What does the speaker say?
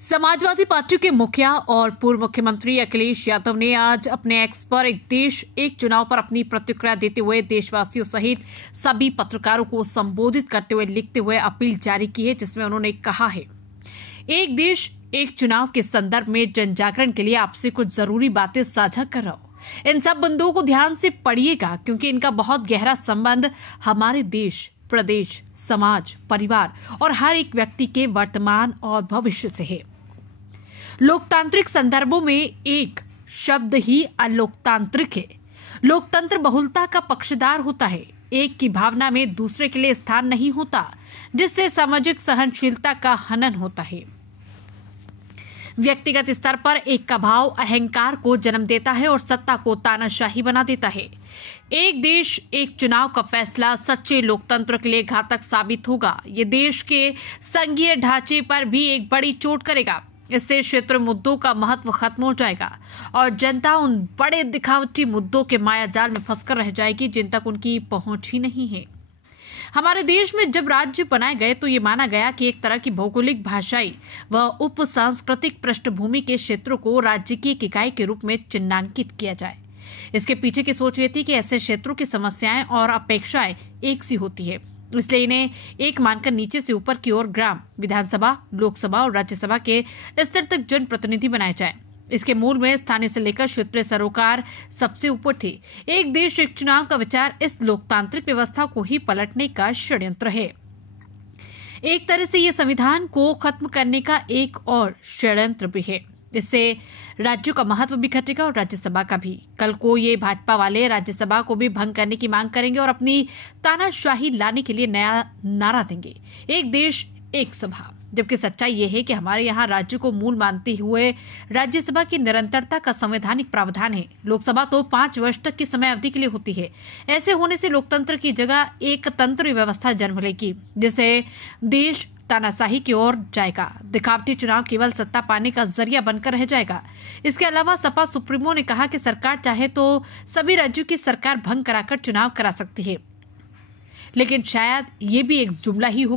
Samajwadi party के मुखिया और पूर्व मुख्यमंत्री अखिलेश यादव ने आज अपने एक्स पर एक देश एक चुनाव पर अपनी प्रतिक्रिया देते हुए देशवासियों सहित सभी पत्रकारों को संबोधित करते हुए लिखते हुए अपील जारी की है, जिसमें उन्होंने कहा है, एक देश एक चुनाव के संदर्भ में जन जागरण के लिए आपसे कुछ जरूरी बातें साझा कर रहा हूं। इन सब बिंदुओं को ध्यान से पढ़िएगा, क्योंकि इनका बहुत गहरा संबंध हमारे देश, प्रदेश, समाज, परिवार और हर एक व्यक्ति के वर्तमान और भविष्य से है। लोकतांत्रिक संदर्भों में एक शब्द ही अलोकतांत्रिक है। लोकतंत्र बहुलता का पक्षधार होता है, एक की भावना में दूसरे के लिए स्थान नहीं होता, जिससे सामाजिक सहनशीलता का हनन होता है। व्यक्तिगत स्तर पर एक का भाव अहंकार को जन्म देता है और सत्ता को तानाशाही बना देता है। एक देश एक चुनाव का फैसला सच्चे लोकतंत्र के लिए घातक साबित होगा। ये देश के संघीय ढांचे पर भी एक बड़ी चोट करेगा। इससे क्षेत्र मुद्दों का महत्व खत्म हो जाएगा और जनता उन बड़े दिखावटी मुद्दों के मायाजाल में फंसकर रह जाएगी जिन तक उनकी पहुंच ही नहीं है। हमारे देश में जब राज्य बनाए गए तो ये माना गया कि एक तरह की भौगोलिक, भाषाई व उप सांस्कृतिक पृष्ठभूमि के क्षेत्रों को राज्य की एक इकाई के रूप में चिन्हांकित किया जाए। इसके पीछे की सोच ये थी कि ऐसे क्षेत्रों की समस्याएं और अपेक्षाएं एक सी होती है, इसलिए इन्हें एक मानकर नीचे से ऊपर की ओर ग्राम, विधानसभा, लोकसभा और राज्यसभा के स्तर तक जनप्रतिनिधि बनाए जाए। इसके मूल में स्थानीय से लेकर क्षेत्रीय सरोकार सबसे ऊपर थी। एक देश एक चुनाव का विचार इस लोकतांत्रिक व्यवस्था को ही पलटने का षड्यंत्र है। एक तरह से ये संविधान को खत्म करने का एक और षड्यंत्र भी है। इससे राज्यों का महत्व भी घटेगा और राज्यसभा का भी। कल को ये भाजपा वाले राज्यसभा को भी भंग करने की मांग करेंगे और अपनी तानाशाही लाने के लिए नया नारा देंगे, एक देश एक सभा। जबकि सच्चाई ये है कि हमारे यहाँ राज्य को मूल मानते हुए राज्यसभा की निरंतरता का संवैधानिक प्रावधान है। लोकसभा तो 5 वर्ष तक की समय अवधि के लिए होती है। ऐसे होने से लोकतंत्र की जगह एक तंत्र व्यवस्था जन्म लेगी, जिससे देश तानाशाही की ओर जाएगा। दिखावटी चुनाव केवल सत्ता पाने का जरिया बनकर रह जाएगा। इसके अलावा सपा सुप्रीमो ने कहा कि सरकार चाहे तो सभी राज्यों की सरकार भंग कराकर चुनाव करा सकती है, लेकिन शायद ये भी एक जुमला ही होगा।